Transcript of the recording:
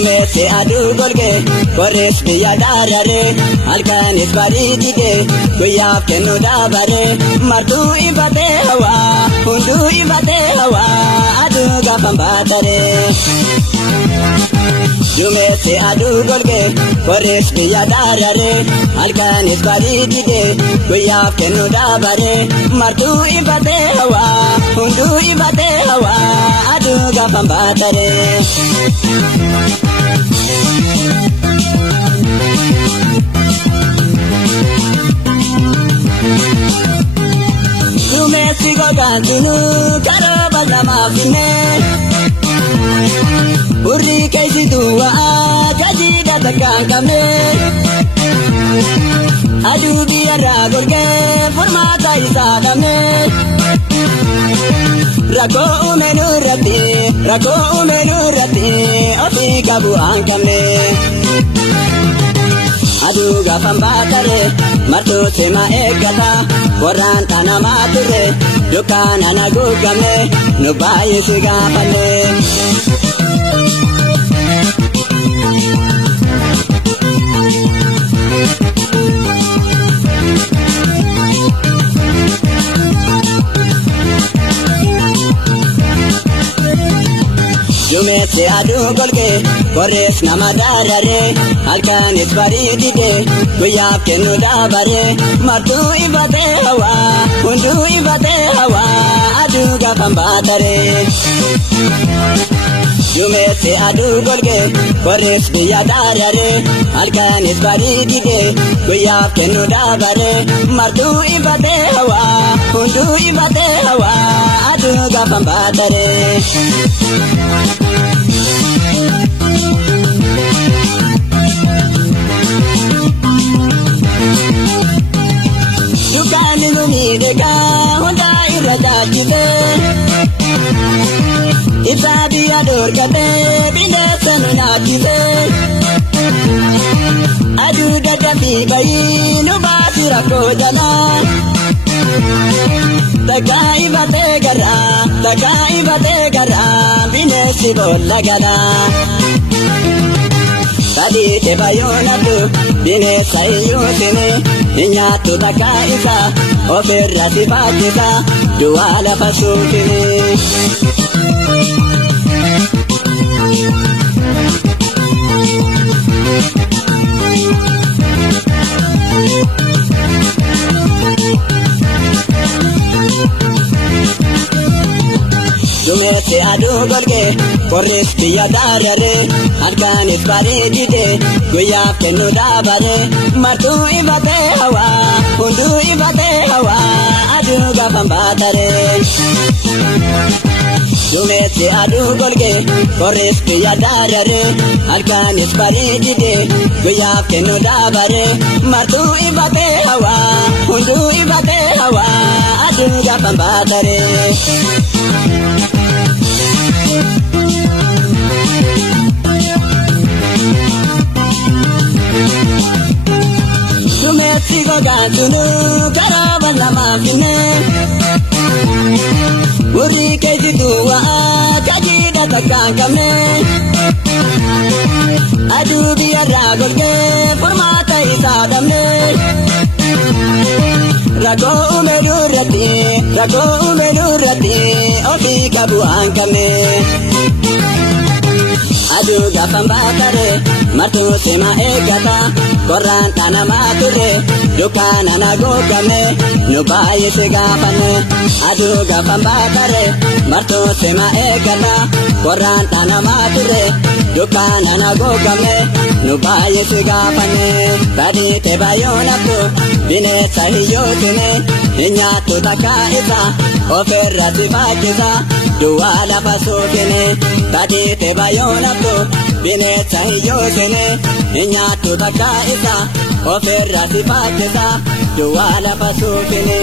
Dumesse adu golge Koresh biya darare Alkanis baridide Guyaf kenu dabare Martu ibate hawa Hundu ibate hawa Adu gafam batare Dumesse adu golge Koresh biya darare Alkanis baridide Guyaf kenu dabare Martu ibate hawa Hundu ibate hawa Adu gafam batare Dumesse gogantunu Karaba namafine Urri kaisi duwa Kajida takankame Adu biyarra golge Formata isadame Rako umenu rati Ofi kabu ankame Adu gafam batare Martu sema egata Koran tanama ture Dukan anagugame Nubayi sigafane Dumesse adu golge Koresh namadarare Alkanis baridide Guyaf kenu dabare Martu ibate hawa Hundu ibate hawa Adu gafam batare Dumesse adu golge Koresh biya darare Alkanis baridide Guyaf kenu dabare Martu ibate hawa Hundu ibate hawa Adu gafam batare Dukan ngumideka Honda irajajite Isabi ador kate Bindesan nakite Adu dadapi bayi Nubasi rako jala Takai bate gara Binesi bola gala Tadi tebayonatu Binesa iyutini Inyatu takaisa Ofirra sifatisa Duala pasukini Dumesse adu golge Koresh biya darare Alkanis baridide Guyaf kenu dabare Martu ibate hawa Hundu ibate hawa Adu gafam batare Dumesse adu golge Koresh biya darare Alkanis baridide Guyaf kenu dabare Martu ibate hawa Hundu ibate hawa Adu gafam batare Dumesse gogantunu Karaba namafine Urri kaisi duwa Kajida takankame Adu biyarra golge Formata isadame Rako umenu rati Ofi kabu ankame Adu gafam batare Martu sema egata Koran tanama ture Dukan anagugame Nubayi sigafane Adu gafam batare Martu sema egata Koran tanama ture Dukan anagugame Nubayi sigafane Tadi tebayonatu Binesa iyutini Inyatu takaisa Ofirra sifatisa Duala pasukini Tadi tebayonatu Binesa iyutini Inyatu takaisa Ofirra sifatisa Duala pasukini